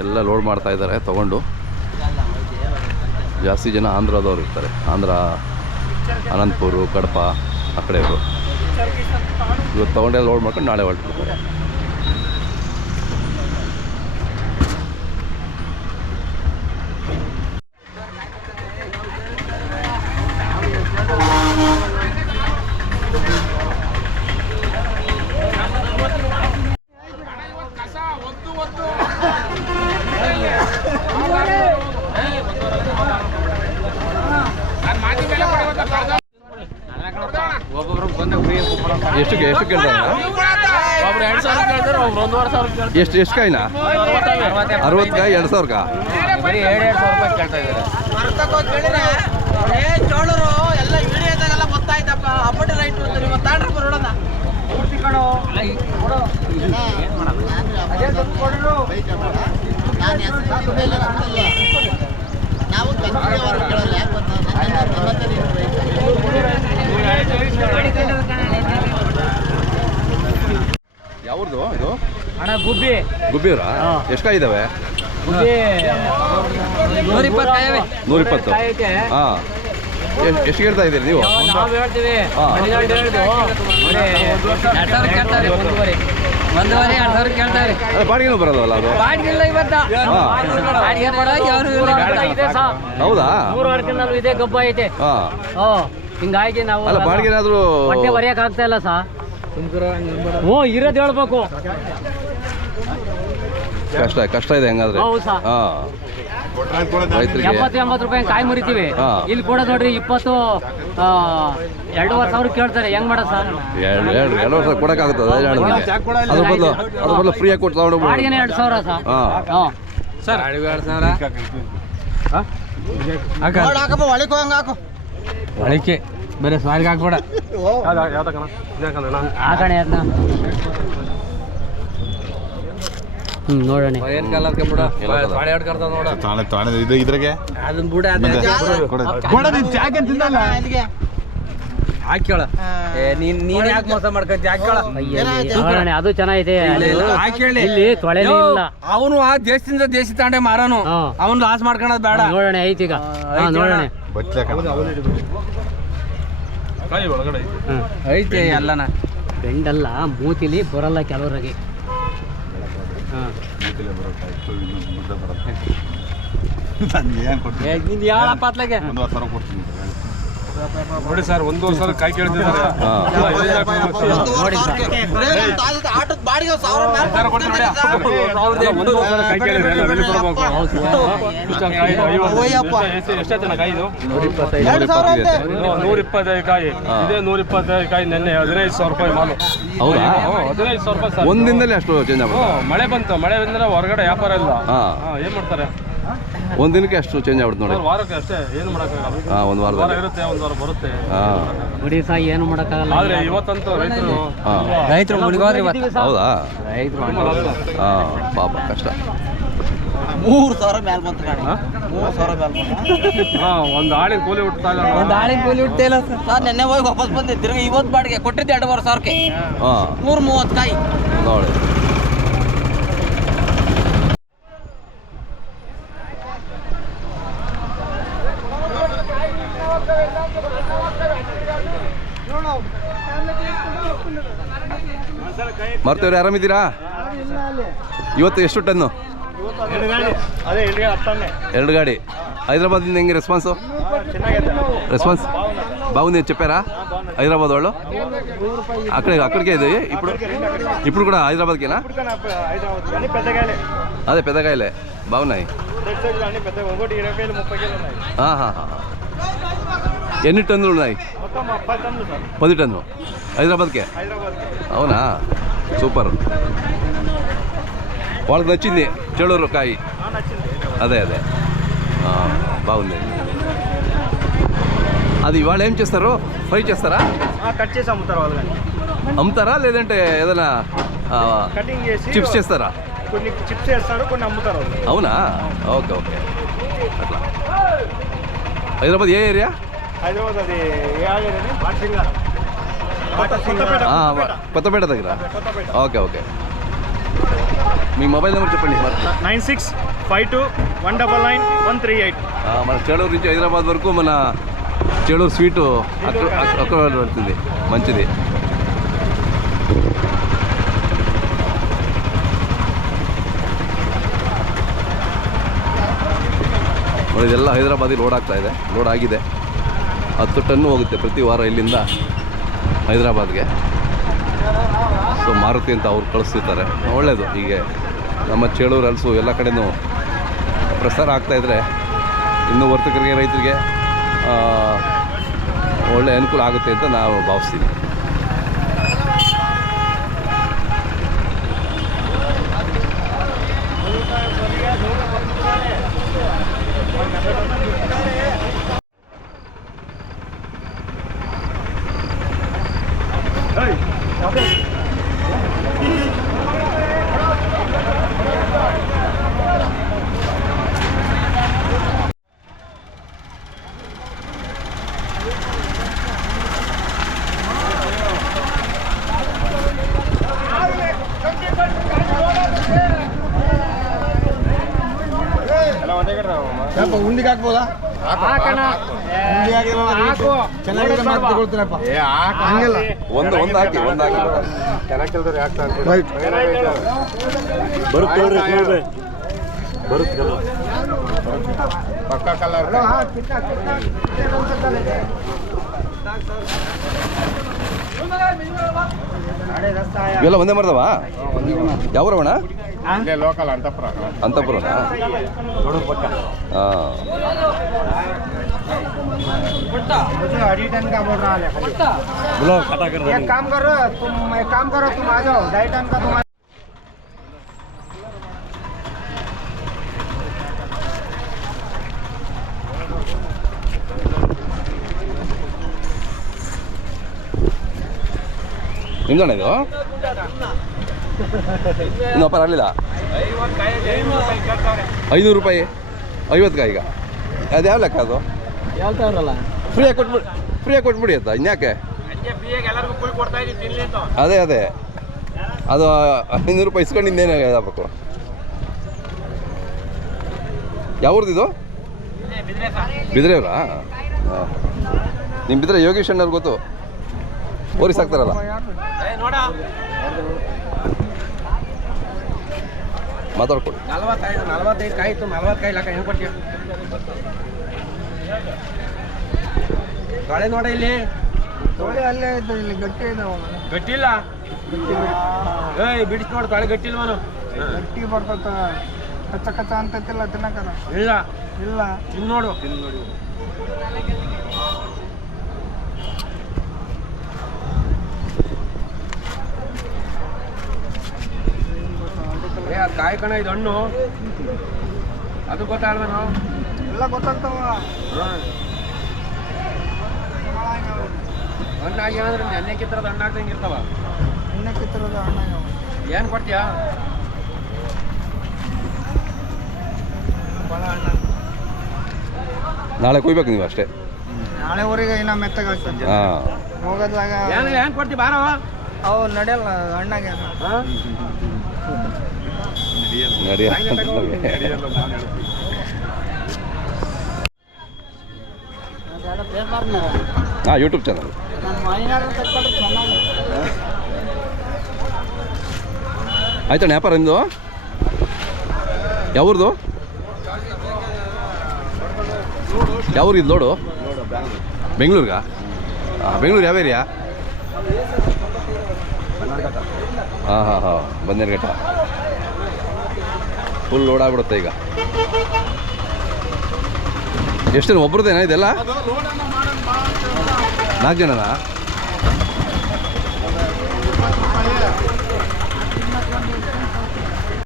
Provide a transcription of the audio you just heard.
ಎಲ್ಲ ಲೋಡ್ ಮಾಡ್ತಾ ಇದ್ದಾರೆ ತೊಗೊಂಡು. ಜಾಸ್ತಿ ಜನ ಆಂಧ್ರದವ್ರು ಇರ್ತಾರೆ. ಆಂಧ್ರ, ಅನಂತಪುರ, ಕಡಪ ಆ ಕಡೆಯವರು ಇವತ್ತು ತೊಗೊಂಡೆಲ್ಲ ಲೋಡ್ ಮಾಡ್ಕೊಂಡು ನಾಳೆ ಹೊರಟಿರ್ತಾರೆ. ಎಷ್ಟು ಕೇಳ್ತಾರೆ? ಎಷ್ಟು ಕಾಯಿನಾ? 60 ಕಾಯಿ 2000 ಯಾವ್ದು ಇದು? ಗುಬ್ಬಿಯವರಾ? ಎಷ್ಟು ಕಾಯಿ ಇದಾವೆ? 120. ಹಾಂ, ಎಷ್ಟು ಕೇಳ್ತಾ ಇದ್ದೀರಿ ನೀವು? ಬಾಡಿಗೆನೂ ಬರೋದಲ್ಲ ಅದು? ಹೌದಾ? ಇದೆ ಗಬ್ಬ ಐತೆ. ಹಿಂಗಾಗಿ ನಾವು ಅಲ್ಲ ಬಾಡಿಗೆ ಏನಾದ್ರು ಬಟ್ಟೆ ಬರೆಯಕ್ ಆಗ್ತಾ ಇಲ್ಲ ಸಾ. ಇರೋದು ಹೇಳ್ಬೇಕು. ಕಷ್ಟ ಇದೆ ಹೆಂಗಾದ್ರೆ. ರೈತರಿಗೆ 70-80 ರೂಪಾಯಿ ಕಾಯಿ ಮುರಿತೀವಿ. ಇಲ್ಲಿ ಕೂಡ ನೋಡ್ರಿ 20-2,500 ಕೇಳ್ತಾರೆ. ಹೆಂಗ್ ಮಾಡ ಸರ್? 2,000 ಕೊಡಕ್ಕಾಗುತ್ತದೆ? ಅದ್ರ ಬದಲು ಫ್ರೀಯಾಗಿ ಕೊಟ್ಟು ತಗೊಂಡು ಬಾಡಿಗೆನೇ 2,000 ಸರ್. ಒಳಕ್ಕೆ ಬೇರೆ ಸಾರಿಗೆ ಹಾಕ್ಬೇಡ. ಹಾಕಣೆ ಅದನ್ನ ನೋಡೋಣ. ಇದ್ರಾಗೆ ಹಾಕ್ಯಳ ನೀನ್ ಯಾಕೆ ಮೋಸ ಮಾಡ್ಕೊಂತ? ಅದು ಚೆನ್ನಾಗಿದೆ. ಇಲ್ಲಿ ತೊಳೆನೇ ಇಲ್ಲ. ಅವನು ಆ ದೇಶದಿಂದ ದೇಶ ತಾಂಡೆ ಮಾರಾನು. ಅವನು ಲಾಸ್ ಮಾಡ್ಕೊಳೋದು ಬೇಡ. ನೋಡೋಣ ಐತಿ ಈಗ. ನೋಡೋಣ ಐತೆ ಎಲ್ಲನ. ಬೆಂಡಲ್ಲ ಮೂತಿಲಿ ಬರಲ್ಲ ಕೆಲವರಿಗೆ. ನೀನ್ ಯಾಳಪ್ಪ ಅತ್ಲಾಗೆ ನೋಡಿ ಸರ್, 1,000 ಕಾಯಿ ಕೇಳ್ತಿದ್ದಾರೆ. ಎಷ್ಟೈತನ ಕಾಯಿ? 125 ಕಾಯಿ ಇದೆ. 125 ಕಾಯಿ ನೆನ್ನೆ 15,000 ರೂಪಾಯಿ ಮಾಲು. ಹೌದಾ? 15,000 ರೂಪಾಯಿ ಒಂದಿನದಲ್ಲಿ ಅಷ್ಟು ಚೇಂಜ್ ಆಗುತ್ತೆ. ಮಳೆ ಬಂತು. ಮಳೆ ಬಂದ್ರೆ ಹೊರಗಡೆ ವ್ಯಾಪಾರ ಇಲ್ಲ. ಏನ್ ಮಾಡ್ತಾರೆ? ಒಂದಿನಕ್ಕೆ ಅಷ್ಟು ಚೇಂಜ್ ಆಗ್ಬಿಡುತ್ತೆ ನೋಡಿ. ವಾರಕ್ಕೆ ಅಷ್ಟೇ, ಏನು ಮಾಡೋಕ್ಕಾಗಲ್ಲ. ಒಂದು ವಾರದಲ್ಲಿ ಇರುತ್ತೆ, ಒಂದು ವಾರ ಬರುತ್ತೆ. ನೋಡಿ ಸಹ ಏನು ಮಾಡೋಕ್ಕಾಗಲ್ಲ. ಆದ್ರೆ ಇವತ್ತಂತೂ ರೈತರು ಹೌದಾ? ಪಾಪ ಕಷ್ಟ. 3,000 ಮೇಲೆ ಬಂತು ಗಾಡಿ. 3,000 ಮೇಲೆ ಬಂತು. ಒಂದು ಆಳಿನ ಕೂಲಿ ಹುಟ್ಟತಾ ಇಲ್ಲ. ಒಂದು ಆಳಿನ ಕೂಲಿ ಹುಟ್ಟೇ ಇಲ್ಲ ಸರ್. ನೆನ್ನೆ ಹೋಗಿ ವಾಪಸ್ ಬಂದೆ. ತಿರ್ಗಿ ಇವತ್ತು ಬಾಡಿಗೆ ಕೊಟ್ಟಿದ್ದೆ 2,500ಕ್ಕೆ. 130 ಕಾಯಿ ನೋಡಿ. ಮರ್ತೇವ್ರಿ, ಆರಾಮಿದ್ದೀರಾ? ಇವತ್ತು ಎಷ್ಟು ಟನ್ನು? 2 ಗಾಡಿ. హైదరాబాద్ ಹೆಂಗೆ ರೆಸ್ಪಾನ್ಸು? బాగుంది చెప్పారా? హైదరాబాద్ వాళ్ళు అక్కడికే ఇది ఇప్పుడు కూడా హైదరాబాద్కేనా? అదే పెద్ద కాయలే బాగున్నాయి. ఎన్ని టన్నులు ఉన్నాయి? 10 టన్ను హైదరాబాద్కే. అవునా? సూపర్. వాళ్ళకి నచ్చింది చెడూరు కాయి. అదే బాగుంది. అది వాళ్ళు ఏం చేస్తారు? ఫ్రై చేస్తారా? కట్ చేసి అమ్ముతారు వాళ్ళు. అమ్ముతారా లేదంటే ఏదైనా కటింగ్ చేసి చిప్స్ చేస్తారా? కొన్ని చిప్స్ చేస్తారు, కొన్ని అమ్ముతారు. అవునా? ఓకే అట్లా. హైదరాబాద్ ఏ ఏరియా? హైదరాబాద్ అది ఏ ఏరియా? కొత్తపేట దగ్గర. ఓకే మీ మొబైల్ నెంబర్ చెప్పండి మరి 9652199138. మన చేడూరు నుంచి హైదరాబాద్ వరకు మన చేడూరు స్వీటు అక్కడ పడుతుంది మంచిది. ನೋಡಿ ಇದೆಲ್ಲ ಹೈದರಾಬಾದಿಗೆ ಲೋಡ್ ಆಗ್ತಾ ಇದೆ, ಲೋಡ್ ಆಗಿದೆ. 10 ಟನ್ನು ಹೋಗುತ್ತೆ ಪ್ರತಿ ವಾರ ಇಲ್ಲಿಂದ ಹೈದರಾಬಾದ್ಗೆ. ಸೊ ಮಾರುತಿ ಅಂತ ಅವ್ರು ಕಳಿಸ್ತಿರ್ತಾರೆ, ಒಳ್ಳೆಯದು. ಹೀಗೆ ನಮ್ಮ ಚೇಳೂರು ಹಲಸು ಎಲ್ಲ ಕಡೆಯೂ ಪ್ರಸಾರ ಆಗ್ತಾಯಿದ್ರೆ ಇನ್ನೂ ವರ್ತಕರಿಗೆ ರೈತರಿಗೆ ಒಳ್ಳೆಯ ಅನುಕೂಲ ಆಗುತ್ತೆ ಅಂತ ನಾವು ಭಾವಿಸ್ತೀವಿ. ಉಂಡಿಗೆ ಹಾಕ್ಬೋದಾ? ಚೆನ್ನಾಗಿದೆ ಮಾತು ತಗೊಳ್ತೀರಪ್ಪ. ಹಂಗಿಲ್ಲ, ಒಂದು ಹಾಕಿ ಬರುತ್ತೆ ಪಕ್ಕ ಕಲರ್ ಇವೆಲ್ಲ ಒಂದೇ ಮರದವ? ಯಾವ ರವಣ? ಲೋಕಲ್ ಅಂತಪುರ. ಅಂತಪುರನಾ? ಹಾಂ. एक काम करो तुम आ जाओ, 2.5 टन का तुम ನಿಮ್ದಣ್ಣ ಇದು? ಇನ್ನು ವ್ಯಾಪಾರ ಆಗಲಿಲ್ಲ. 500 ರೂಪಾಯಿ 50 ಕಾಯಿಗ. ಅದು ಯಾವ ಲೆಕ್ಕ ಅದು? ಹೇಳ್ತಾವ್ರಲ್ಲ ಫ್ರೀಯಾಗಿ ಕೊಟ್ಬಿಡಿ ಅಂತ ಇನ್ಯಾಕೆ? ಅದೇ ಅದು 500 ರೂಪಾಯಿ ಇಸ್ಕೊಂಡು ಇನ್ನೇನು ಆಗಬೇಕು? ಯಾವ್ದು ಬಿದ್ರೇವ್ರಾ? ಹಾಂ. ನಿಮ್ಮ ಬಿದ್ರೆ ಯೋಗೇಶ್ ಅಣ್ಣವ್ರು ಗೊತ್ತು, ಓರಿಸ್ ಹಾಕ್ತಾರಲ್ಲ. ಮಾತಾಡ್ಕೊಡಿ. 45 ಕಾಯಿ ಇತ್ತು, 40 ಕಾಯಿ ಲೆಕ್ಕ ಹೆಂಗೆ ಕೊಡ್ತೀಯ? ತೊಳೆ ನೋಡ ಇಲ್ಲಿ, ಅಲ್ಲೇ ಇದ್ದು ಇಲ್ಲಿ ಗಟ್ಟಿ ಇದಾವ. ಗಟ್ಟಿಲ್ಲ. ಏಯ್ ಬಿಡಿಸಿ ನೋಡಿ, ತೊಳೆ ಗಟ್ಟಿಲ್ಲ ಅವನು. ಗಟ್ಟಿ ಬರ್ತದ, ಕಚ್ಚ ಕಚ್ಚ ಅಂತೈತಿಲ್ಲ ತಿನ್ನಕರ. ಇಲ್ಲ ಇಲ್ಲ, ತಿನ್ ನೋಡು. ಅದು ಕಾಯಿ ಕಣ, ಇದು ಹಣ್ಣು. ಅದು ಗೊತ್ತಾಗಲ್ಲ ನಾವು ಎಲ್ಲ ಗೊತ್ತಾಗ್ತಾವ. ಹಣ್ಣಾಗಿ ಅಂದ್ರೆ ಎಣ್ಣೆ ಕಿತ್ತರದ ಹಣ್ಣಾಗ್ದಂಗೆ ಇರ್ತಾವ. ಎಣ್ಣೆ ಕಿತ್ತಿರೋದು ಹಣ್ಣಾಗ್ಯಾವ. ಏನು ಕೊಡ್ತೀಯಾ? ನಾಳೆ ಕೊಯ್ಬೇಕು ನೀವು ಅಷ್ಟೇ. ನಾಳೆವರೆಗೆ ಇನ್ನ ಮೆತ್ತಗಾಗ್ತದೆ. ಹಾಂ. ಹೋಗೋದ್ರಾಗ ಏನು ಕೊಡ್ತೀವಿ ಬಾರವ? ಅವು ನಡೆಯಲ್ಲ, ಹಣ್ಣಾಗ್ಯಾರ. ನಡಿಯ ಹಾಂ, ಯೂಟ್ಯೂಬ್ ಚಾನಲ್. ಆಯ್ತಣ್ಣ ವ್ಯಾಪಾರ ನಿಂದು? ಯಾವ್ದು? ಯಾವ್ರಿಗೆ ಲೋಡು? ಬೆಂಗಳೂರಿಗಾ? ಹಾಂ, ಬೆಂಗಳೂರು ಯಾವ ಏರಿಯಾ? ಹಾಂ, ಬನ್ನೇರುಘಟ್ಟ. ಫುಲ್ ಲೋಡ್ ಆಗ್ಬಿಡುತ್ತೆ ಈಗ. ಎಷ್ಟು ಜನ? ಒಬ್ರದೇನಾ ಇದೆಲ್ಲ? 4 ಜನನಾ?